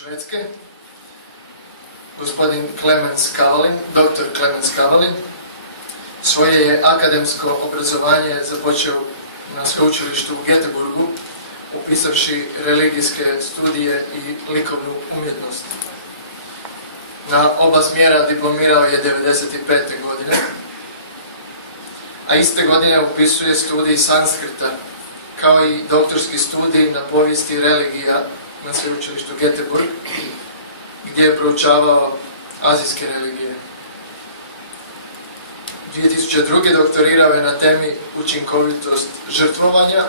Švedske, gospodin Clemens Cavallin, dr. Clemens Cavallin. Svoje je akademsko obrazovanje započeo na sveučilištu u Gothenburgu, upisavši religijske studije i likovnu umjetnost. Na oba smjera diplomirao je 1995. godine, a iste godine upisuje studij sanskrta, kao i doktorski studij na povijesti religija na sveučilištu Gothenburg, gdje je proučavao azijske religije. 2002. doktorirao je na temi učinkovitost žrtvovanja,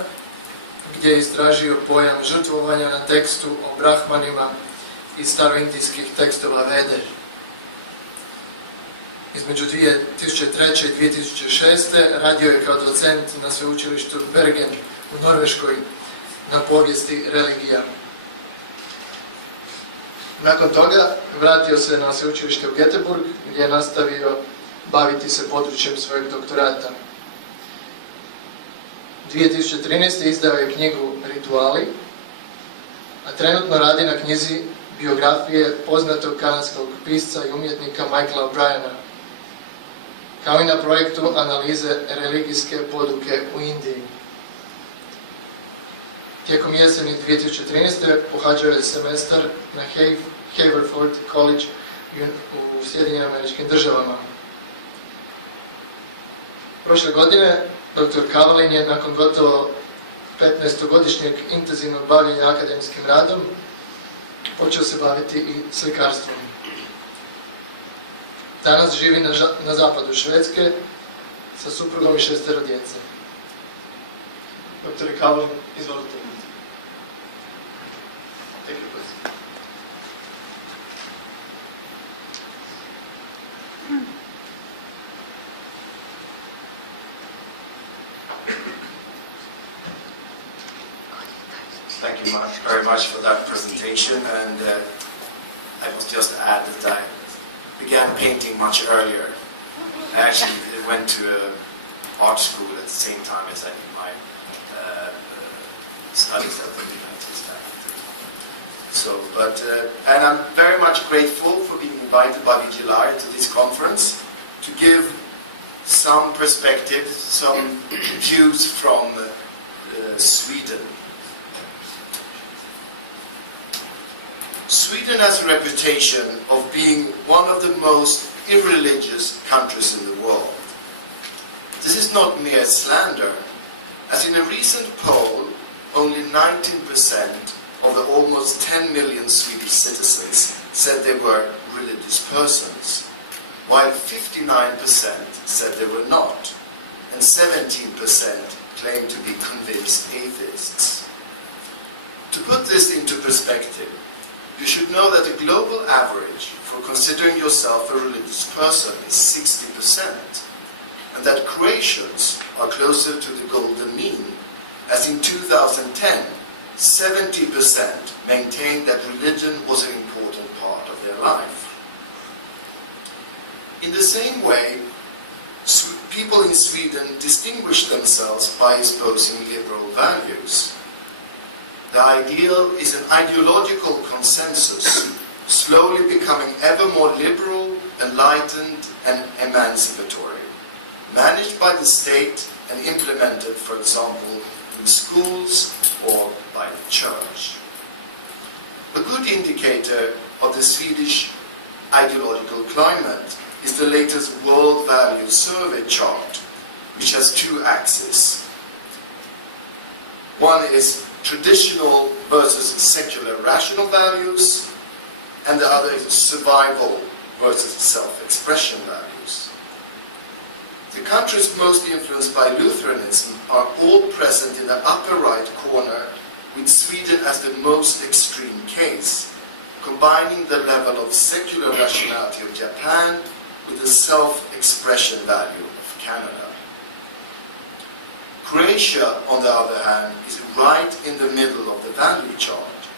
gdje je istražio pojam žrtvovanja na tekstu o brahmanima iz staroindijskih tekstova Vede. Između 2003. i 2006. radio je kao docent na sveučilištu Bergen u Norveškoj na povijesti religija. Nakon toga vratio se na sveučilište u Gothenburg, gdje je nastavio baviti se područjem svojeg doktorata. 2013. izdao je knjigu Rituali, a trenutno radi na knjizi biografije poznatog kanadskog pisca i umjetnika Michaela O'Briena, kao i na projektu analize religijske poduke u Indiji. Tijekom jeseni 2013. pohađao je semestar na Haverford College u Sjedinjenim Američkim Državama. Prošle godine dr. Cavallin je nakon gotovo 15-godišnjeg intenzivnog bavljenja akademskim radom počeo se baviti i slikarstvom. Danas živi na zapadu Švedske sa suprugom i 6 djece. Dr. Cavallin, izvolite. Thank you very much for that presentation, and I must just add that I began painting much earlier. I actually went to art school at the same time as I did my studies at the University of Gothenburg. And I'm very much grateful for being invited by Vidovic to this conference to give some perspective, some views from Sweden. Sweden has a reputation of being one of the most irreligious countries in the world. This is not mere slander, as in a recent poll, only 19% of the almost 10 million Swedish citizens said they were religious persons, while 59% said they were not, and 17% claimed to be convinced atheists. To put this into perspective, you should know that the global average for considering yourself a religious person is 60%, and that Croatians are closer to the golden mean, as in 2010, 70% maintained that religion was an important part of their life. In the same way, people in Sweden distinguish themselves by espousing liberal values. The ideal is an ideological consensus, slowly becoming ever more liberal, enlightened, and emancipatory, managed by the state and implemented, for example, in schools or by the church. A good indicator of the Swedish ideological climate is the latest World Values Survey chart, which has two axes. One is traditional versus secular rational values, and the other is survival versus self-expression values. The countries mostly influenced by Lutheranism are all present in the upper right corner, with Sweden as the most extreme case, combining the level of secular rationality of Japan with the self-expression value of Canada. Croatia, on the other hand, is right in the middle of the value chart,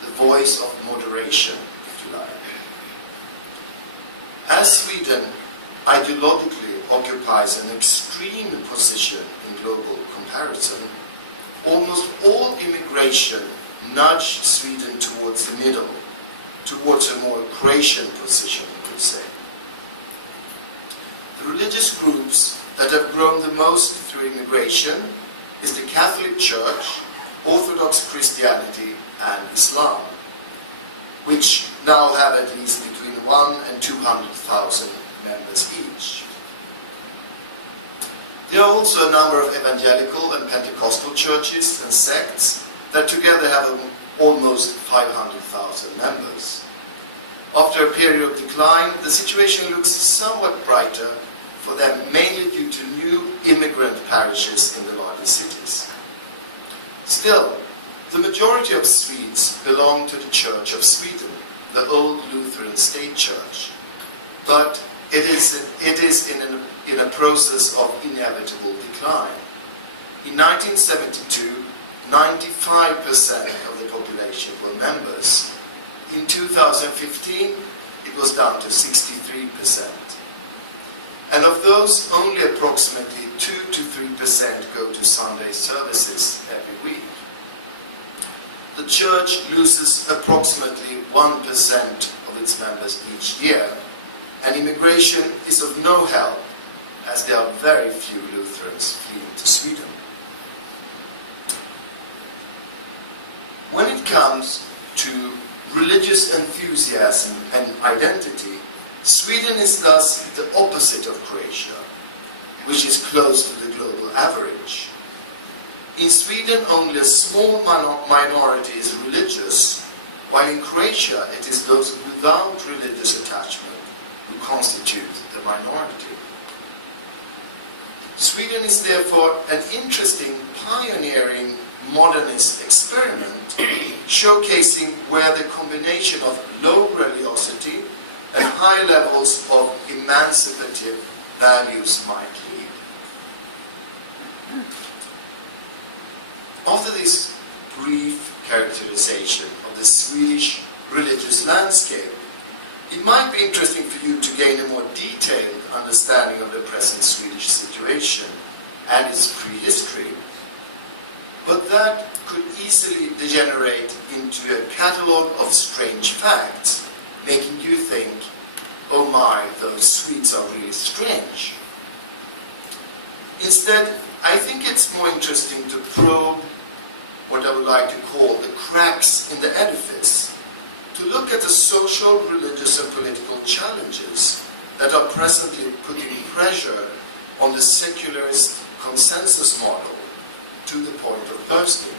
the voice of moderation, if you like. As Sweden ideologically occupies an extreme position in global comparison, almost all immigration nudged Sweden towards the middle, towards a more Croatian position, we could say. The religious groups that have grown the most through immigration is the Catholic Church, Orthodox Christianity and Islam, which now have at least between 1 and 200,000 members each. There are also a number of evangelical and Pentecostal churches and sects that together have almost 500,000 members. After a period of decline, the situation looks somewhat brighter for them, mainly due to new immigrant parishes in the larger cities. Still, the majority of Swedes belong to the Church of Sweden, the old Lutheran state church, but it is in a process of inevitable decline. In 1972, 95% of the population were members. In 2015, it was down to 63%. And of those, only approximately 2 to 3% go to Sunday services every week. The church loses approximately 1% of its members each year, and immigration is of no help, as there are very few Lutherans fleeing to Sweden. When it comes to religious enthusiasm and identity, Sweden is thus the opposite of Croatia, which is close to the global average. In Sweden, only a small minority is religious, while in Croatia it is those without religious attachment who constitute the minority. Sweden is therefore an interesting, pioneering modernist experiment, showcasing where the combination of low religiosity and high levels of emancipative values might lead. After this brief characterization of the Swedish religious landscape, it might be interesting for you to gain a more detailed understanding of the present Swedish situation and its prehistory, but that could easily degenerate into a catalogue of strange facts, making you think, oh my, those Swedes are really strange. Instead, I think it's more interesting to probe what I would like to call the cracks in the edifice, to look at the social, religious and political challenges that are presently putting pressure on the secularist consensus model to the point of bursting.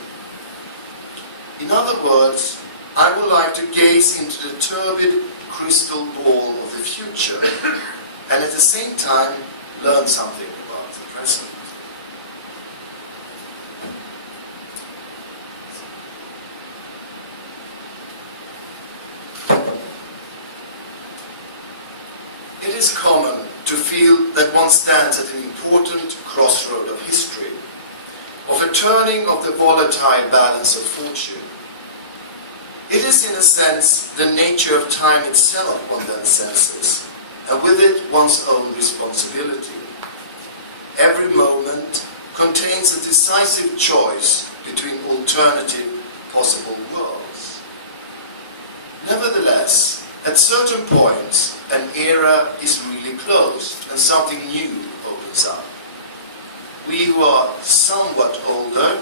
In other words, I would like to gaze into the turbid crystal ball of the future and at the same time learn something about the present. It is common to feel that one stands at an important crossroad of history, of a turning of the volatile balance of fortune. It is, in a sense, the nature of time itself one then senses, and with it one's own responsibility. Every moment contains a decisive choice between alternative possible worlds. Nevertheless, at certain points, an era is really closed and something new opens up. We who are somewhat older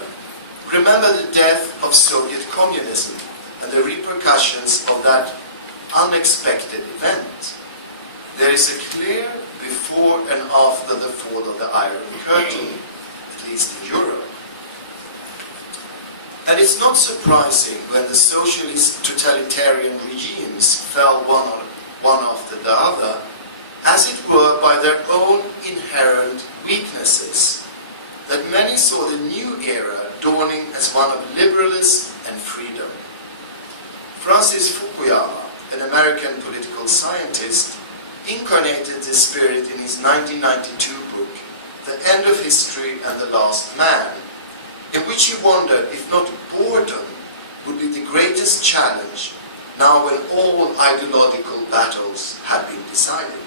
remember the death of Soviet communism and the repercussions of that unexpected event. There is a clear before and after the fall of the Iron Curtain, at least in Europe. And it's not surprising when the socialist totalitarian regimes fell one after the other, as it were by their own inherent weaknesses, that many saw the new era dawning as one of liberalism and freedom. Francis Fukuyama, an American political scientist, incarnated this spirit in his 1992 book, The End of History and the Last Man, in which he wondered if not boredom would be the greatest challenge now when all ideological battles had been decided.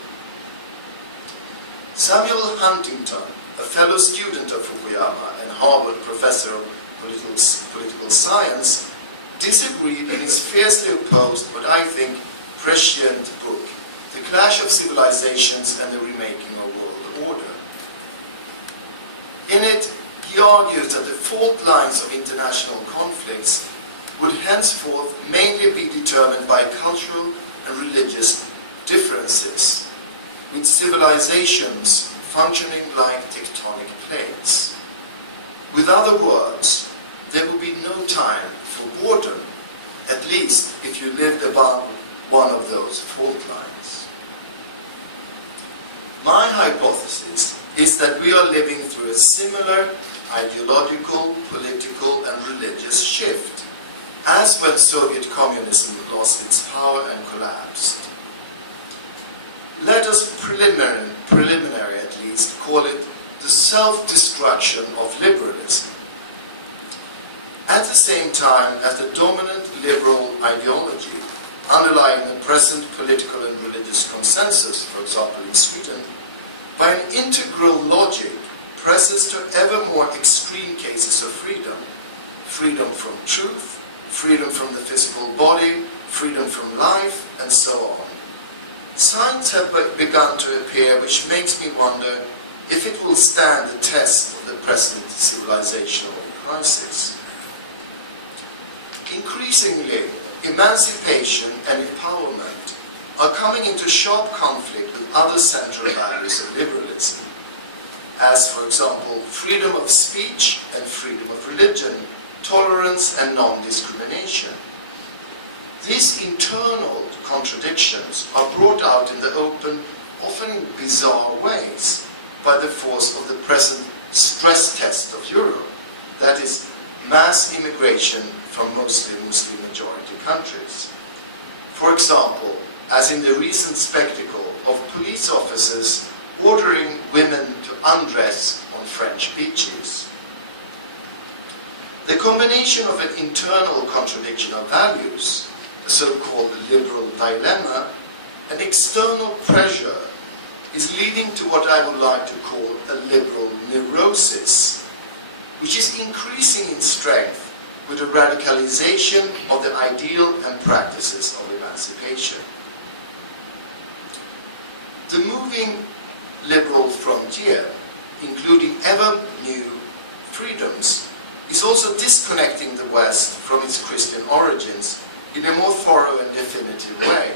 Samuel Huntington, a fellow student of Fukuyama and Harvard professor of political science, disagreed in his fiercely opposed, but I think prescient book, The Clash of Civilizations and the Remaking of World Order. In it, he argues that the fault lines of international conflicts would henceforth mainly be determined by cultural and religious differences, with civilizations functioning like tectonic plates. With other words, there would be no time for boredom, at least if you lived above one of those fault lines. My hypothesis is that we are living through a similar ideological, political, and religious shift, as when Soviet communism lost its power and collapsed. Let us preliminary at least call it the self-destruction of liberalism. At the same time as the dominant liberal ideology underlying the present political and religious consensus, for example in Sweden, by an integral logic presses to ever more extreme cases of freedom. Freedom from truth, freedom from the physical body, freedom from life, and so on. Signs have begun to appear which makes me wonder if it will stand the test of the present civilizational crisis. Increasingly, emancipation and empowerment are coming into sharp conflict with other central values of liberalism, as, for example, freedom of speech and freedom of religion, tolerance and non-discrimination. These internal contradictions are brought out in the open, often in bizarre ways, by the force of the present stress test of Europe, that is, mass immigration from mostly Muslim-majority countries. For example, as in the recent spectacle of police officers ordering women to undress on French beaches. The combination of an internal contradiction of values, the so-called liberal dilemma, and external pressure is leading to what I would like to call a liberal neurosis, which is increasing in strength with the radicalization of the ideal and practices of emancipation. The moving liberal frontier, including ever new freedoms, is also disconnecting the West from its Christian origins in a more thorough and definitive way,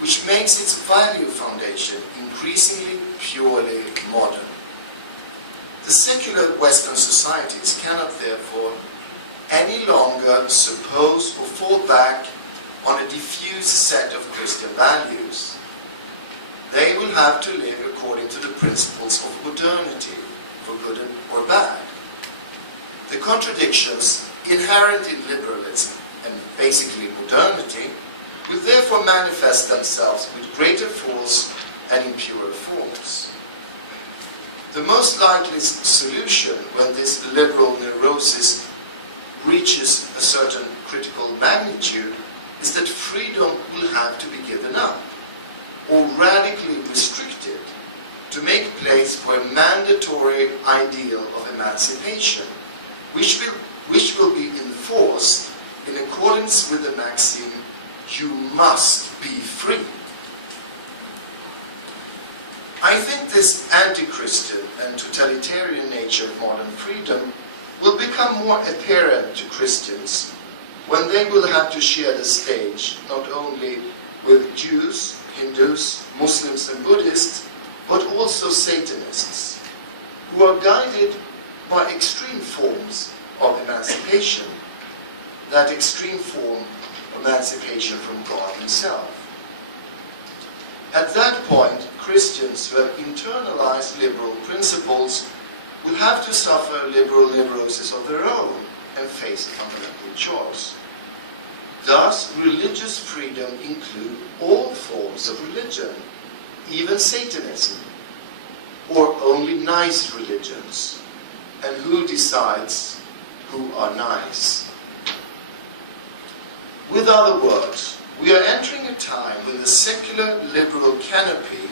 which makes its value foundation increasingly purely modern. The secular Western societies cannot therefore any longer suppose or fall back on a diffuse set of Christian values. They will have to live according to the principles of modernity, for good or bad. The contradictions inherent in liberalism and basically modernity will therefore manifest themselves with greater force and in purer forms. The most likely solution when this liberal neurosis reaches a certain critical magnitude is that freedom will have to be given up or radically restricted to make place for a mandatory ideal of emancipation, which will be enforced in accordance with the maxim, "You must be free." I think this anti-Christian and totalitarian nature of modern freedom will become more apparent to Christians when they will have to share the stage not only with Jews, Hindus, Muslims and Buddhists, but also Satanists, who are guided by extreme forms of emancipation, that extreme form of emancipation from God himself. At that point, Christians who have internalized liberal principles will have to suffer a liberal neurosis of their own and face a fundamental choice. Does religious freedom include all forms of religion, even Satanism, or only nice religions? And who decides who are nice? With other words, we are entering a time when the secular liberal canopy,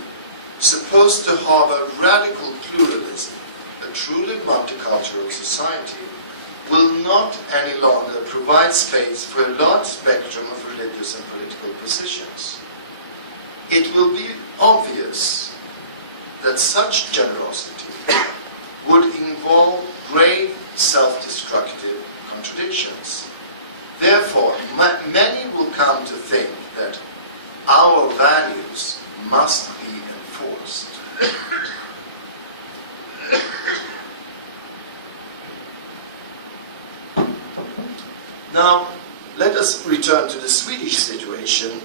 supposed to harbor radical pluralism, a truly multicultural society, will not any longer provide space for a large spectrum of religious and political positions. It will be obvious that such generosity would involve grave self-destructive contradictions. Therefore, many will come to think that our values must be enforced. Now, let us return to the Swedish situation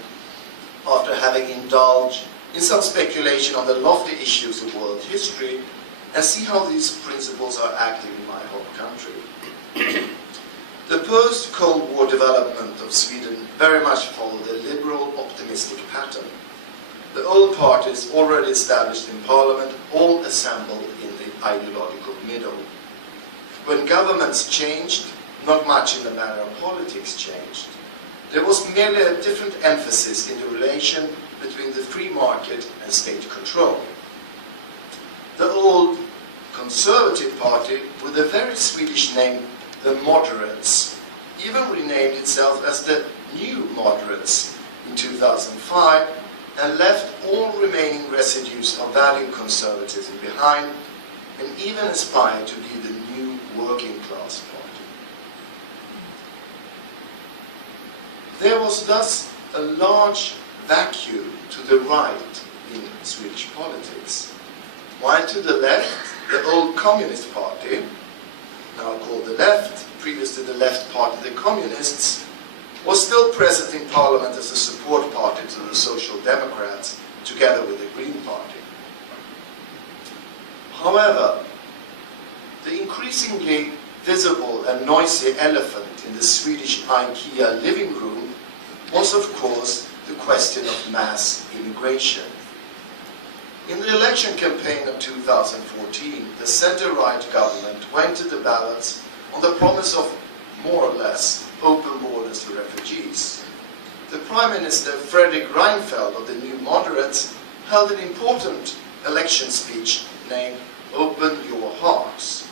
after having indulged in some speculation on the lofty issues of world history and see how these principles are acting in my home country. The post-Cold War development of Sweden very much followed a liberal, optimistic pattern. The old parties already established in parliament all assembled in the ideological middle. When governments changed, not much in the manner of politics changed. There was merely a different emphasis in the relation between the free market and state control. The old Conservative Party, with a very Swedish name, the Moderates, even renamed itself as the New Moderates in 2005 and left all remaining residues of value conservatism behind and even aspired to be the new working class party. There was thus a large vacuum to the right in Swedish politics, while to the left, the old Communist Party, now called the Left, previously the Left Party, the Communists, was still present in Parliament as a support party to the Social Democrats, together with the Green Party. However, the increasingly visible and noisy elephant in the Swedish IKEA living room was, of course, the question of mass immigration. In the election campaign of 2014, the centre-right government went to the ballots on the promise of more or less open borders to refugees. The Prime Minister Fredrik Reinfeldt of the New Moderates held an important election speech named "Open Your Hearts,"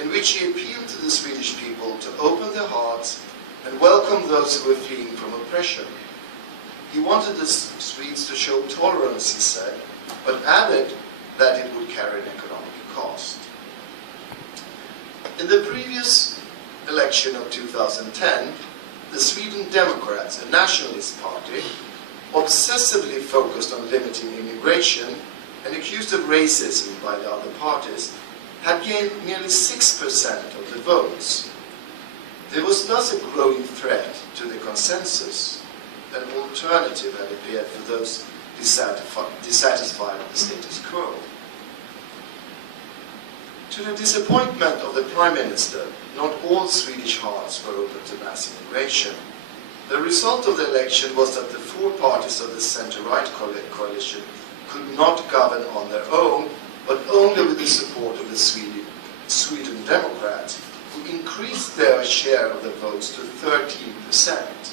in which he appealed to the Swedish people to open their hearts and welcome those who were fleeing from oppression. He wanted the Swedes to show tolerance, he said, but added that it would carry an economic cost. In the previous election of 2010, the Sweden Democrats, a nationalist party, obsessively focused on limiting immigration and accused of racism by the other parties, had gained nearly 6% of the votes. There was thus a growing threat to the consensus. An alternative had appeared for those dissatisfied with the status quo. To the disappointment of the Prime Minister, not all Swedish hearts were open to mass immigration. The result of the election was that the four parties of the centre-right coalition could not govern on their own, but only with the support of the Sweden Democrats, who increased their share of the votes to 13%.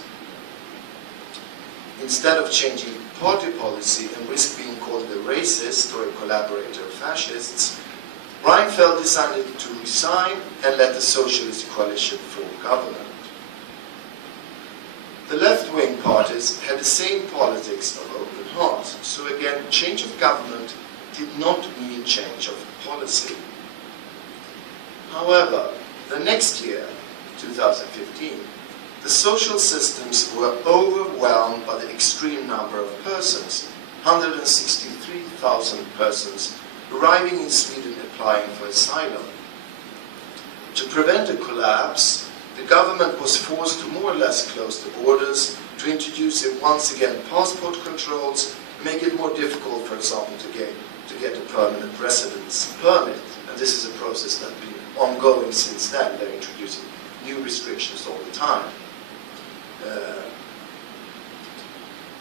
Instead of changing party policy and risk being called a racist or a collaborator of fascists, Reinfeldt decided to resign and let the Socialist coalition form government. The left-wing parties had the same politics of open hearts, so again, change of government did not mean change of policy. However, the next year, 2015, the social systems were overwhelmed by the extreme number of persons, 163,000 persons arriving in Sweden applying for asylum. To prevent a collapse, the government was forced to more or less close the borders, to introduce once again passport controls, make it more difficult, for example, to get a permanent residence permit. And this is a process that's been ongoing since then. They're introducing new restrictions all the time.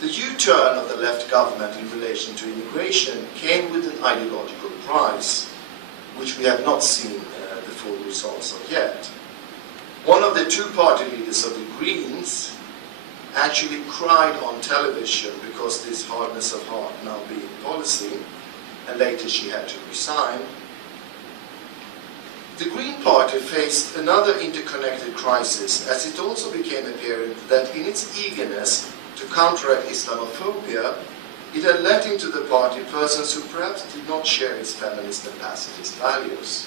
The U-turn of the left government in relation to immigration came with an ideological price, which we have not seen the full results of yet. One of the two party leaders of the Greens actually cried on television because this hardness of heart now being policy, and later she had to resign. The Green Party faced another interconnected crisis, as it also became apparent that in its eagerness to counteract Islamophobia, it had let into the party persons who perhaps did not share its feminist and pacifist values.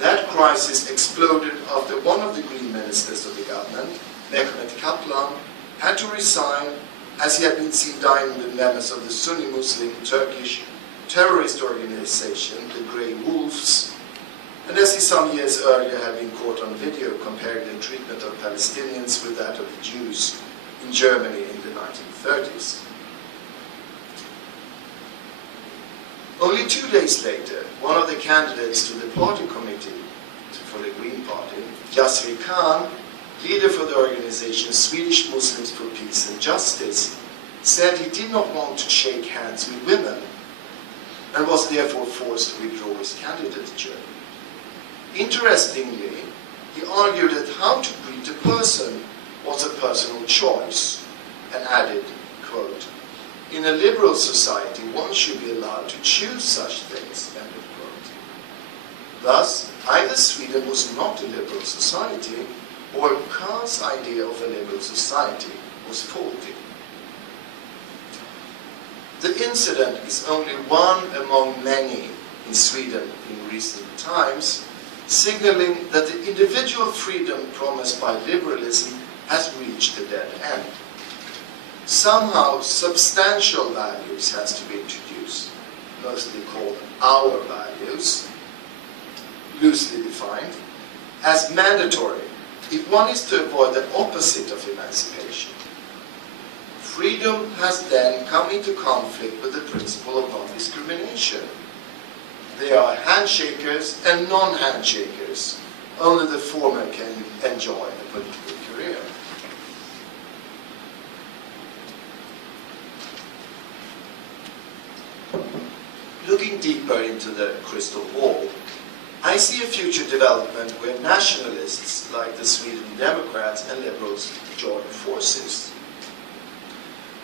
That crisis exploded after one of the Green ministers of the government, Clemens Cavallin, had to resign as he had been seen dining with members of the Sunni Muslim Turkish terrorist organization, the Grey Wolves, and as he some years earlier had been caught on video comparing the treatment of Palestinians with that of the Jews in Germany in the 1930s. Only 2 days later, one of the candidates to the party committee for the Green Party, Yasir Khan, leader for the organization Swedish Muslims for Peace and Justice, said he did not want to shake hands with women and was therefore forced to withdraw his candidature. Interestingly, he argued that how to greet a person was a personal choice and added, quote, "In a liberal society, one should be allowed to choose such things," end of quote. Thus, either Sweden was not a liberal society, or Khan's idea of a liberal society was faulty. The incident is only one among many in Sweden in recent times, signaling that the individual freedom promised by liberalism has reached a dead end. Somehow, substantial values has to be introduced, mostly called our values, loosely defined, as mandatory if one is to avoid the opposite of emancipation. Freedom has then come into conflict with the principle of non-discrimination. There are handshakers and non-handshakers. Only the former can enjoy a political career. Looking deeper into the crystal ball, I see a future development where nationalists, like the Sweden Democrats and liberals, join forces.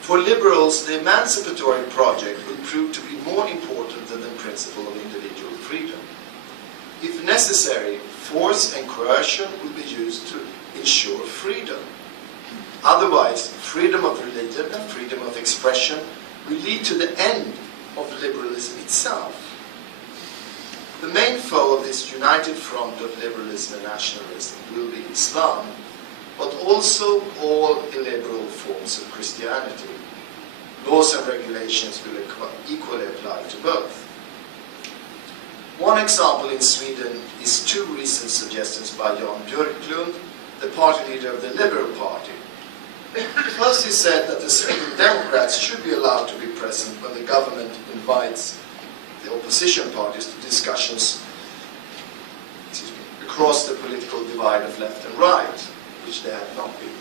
For liberals, the emancipatory project will prove to be more important than the principle of individual freedom. If necessary, force and coercion will be used to ensure freedom. Otherwise, freedom of religion and freedom of expression will lead to the end of liberalism itself. The main foe of this united front of liberalism and nationalism will be Islam, but also all illiberal forms of Christianity. Laws and regulations will equally apply to both. One example in Sweden is 2 recent suggestions by Jan Björklund, the party leader of the Liberal Party. First, he said that the Sweden Democrats should be allowed to be present when the government invites the opposition parties to discussions across the political divide of left and right, which they have not been.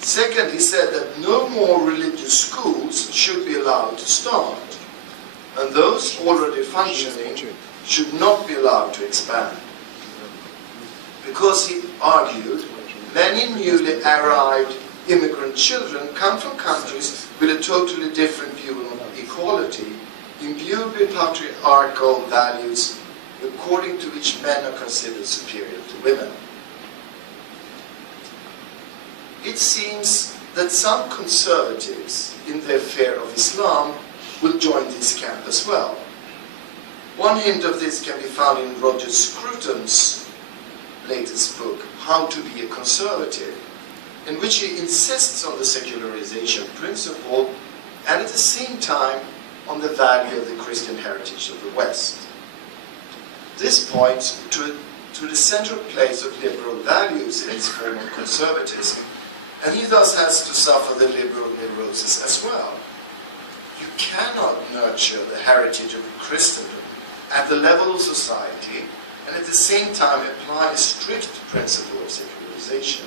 Second, he said that no more religious schools should be allowed to start, and those already functioning should not be allowed to expand. Because he argued, many newly arrived immigrant children come from countries with a totally different view on equality, imbued with patriarchal values according to which men are considered superior to women. It seems that some conservatives, in their fear of Islam, will join this camp as well. One hint of this can be found in Roger Scruton's latest book, How to be a Conservative, in which he insists on the secularization principle and at the same time on the value of the Christian heritage of the West. This points to the central place of liberal values in its form of conservatism, and he thus has to suffer the liberal neurosis as well. You cannot nurture the heritage of Christendom at the level of society and at the same time apply a strict principle of secularization.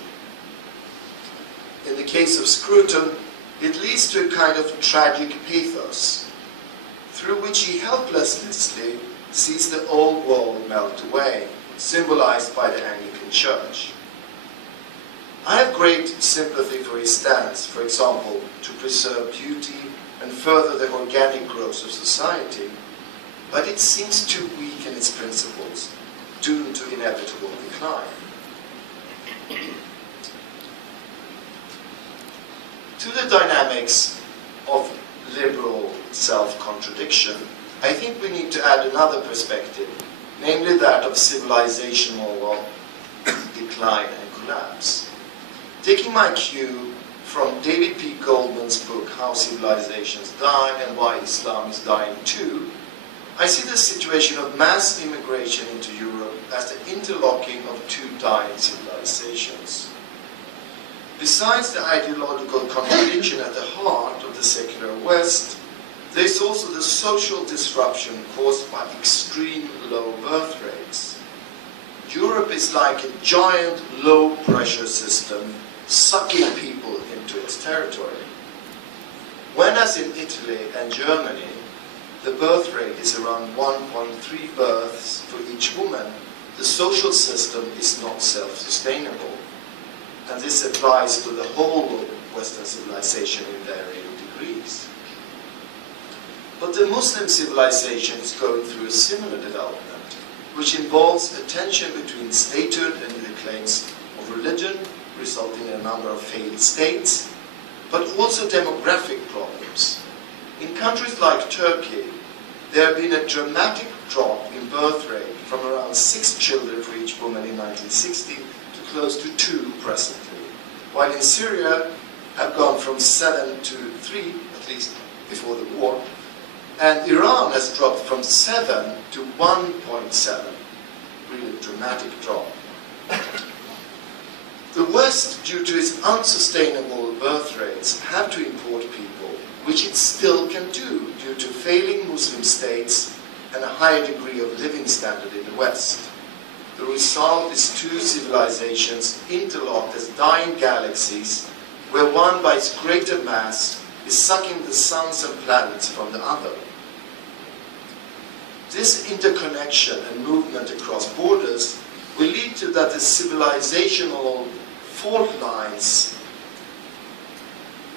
In the case of Scruton, it leads to a kind of tragic pathos, through which he helplessly sees the old world melt away, symbolized by the Anglican Church. I have great sympathy for his stance, for example, to preserve beauty and further the organic growth of society, but it seems too weak in its principle inevitable decline. To the dynamics of liberal self-contradiction, I think we need to add another perspective, namely that of civilizational decline and collapse. Taking my cue from David P. Goldman's book, How Civilizations Die and Why Islam is Dying Too, I see the situation of mass immigration into Europe as the interlocking of two dying civilizations. Besides the ideological contradiction at the heart of the secular West, there is also the social disruption caused by extreme low birth rates. Europe is like a giant low-pressure system sucking people into its territory. When, as in Italy and Germany, the birth rate is around 1.3 births for each woman, the social system is not self-sustainable. And this applies to the whole of Western civilization in varying degrees. But the Muslim civilization is going through a similar development, which involves a tension between statehood and the claims of religion, resulting in a number of failed states, but also demographic problems. In countries like Turkey, there have been a dramatic drop in birth rate from around 6 children for each woman in 1960 to close to 2 presently, while in Syria have gone from 7 to 3, at least before the war, and Iran has dropped from 7 to 1.7, really dramatic drop. The West, due to its unsustainable birth rates, have to import people, which it still can do due to failing Muslim states and a higher degree of living standard in the West. The result is two civilizations interlocked as dying galaxies, where one by its greater mass is sucking the suns and planets from the other. This interconnection and movement across borders will lead to that the civilizational fault lines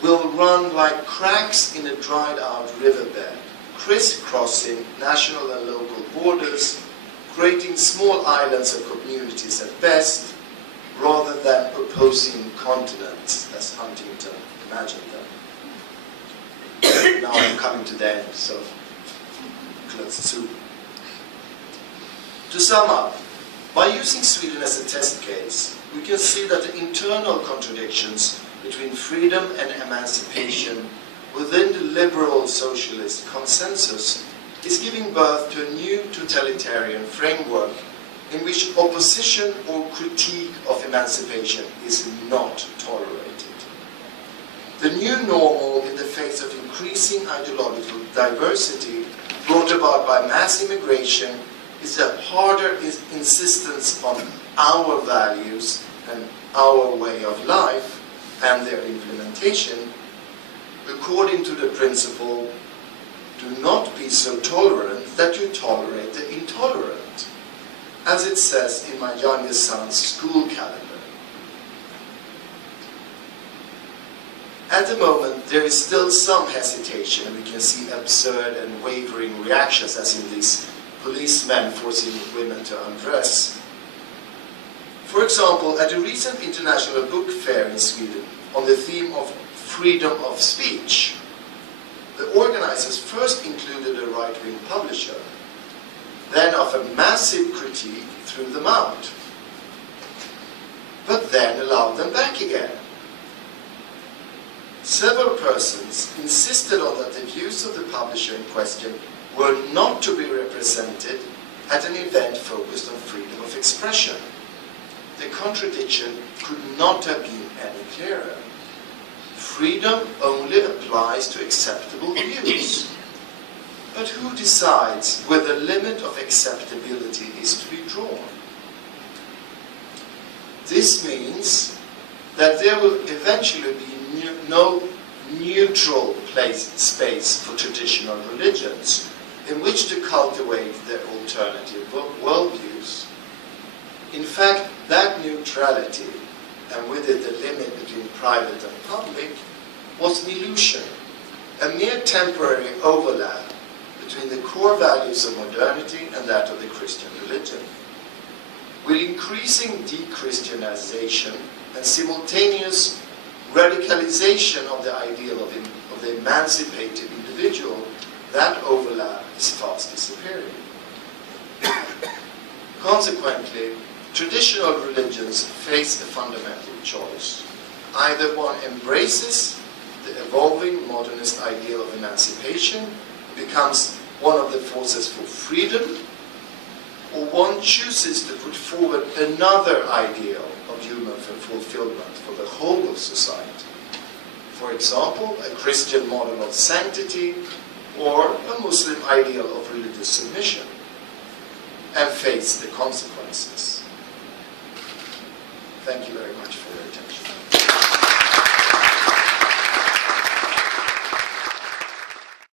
will run like cracks in a dried out riverbed, crisscrossing national and local borders, creating small islands of communities at best, rather than opposing continents as Huntington imagined them. Now I'm coming to the end, so close soon. To sum up, by using Sweden as a test case, we can see that the internal contradictions between freedom and emancipation within the liberal socialist consensus is giving birth to a new totalitarian framework in which opposition or critique of emancipation is not tolerated. The new normal in the face of increasing ideological diversity brought about by mass immigration is a harder insistence on our values and our way of life and their implementation, according to the principle, do not be so tolerant that you tolerate the intolerant, as it says in my youngest son's school calendar. At the moment, there is still some hesitation, and we can see absurd and wavering reactions, as in these policemen forcing women to undress. For example, at a recent international book fair in Sweden on the theme of freedom of speech, the organizers first included a right-wing publisher, then offered massive critique, threw them out, but then allowed them back again. Several persons insisted on that the views of the publisher in question were not to be represented at an event focused on freedom of expression. The contradiction could not have been any clearer. Freedom only applies to acceptable views. But who decides where the limit of acceptability is to be drawn? This means that there will eventually be no neutral space for traditional religions in which to cultivate their alternative worldviews. In fact, that neutrality, and with it the limit between private and public, was an illusion, a mere temporary overlap between the core values of modernity and that of the Christian religion. with increasing de-Christianization and simultaneous radicalization of the ideal of the emancipated individual, that overlap is fast disappearing. Consequently, traditional religions face a fundamental choice. Either one embraces the evolving modernist ideal of emancipation, becomes one of the forces for freedom, or one chooses to put forward another ideal of human fulfillment for the whole of society. For example, a Christian model of sanctity or a Muslim ideal of religious submission, and face the consequences. Thank you very much for your attention.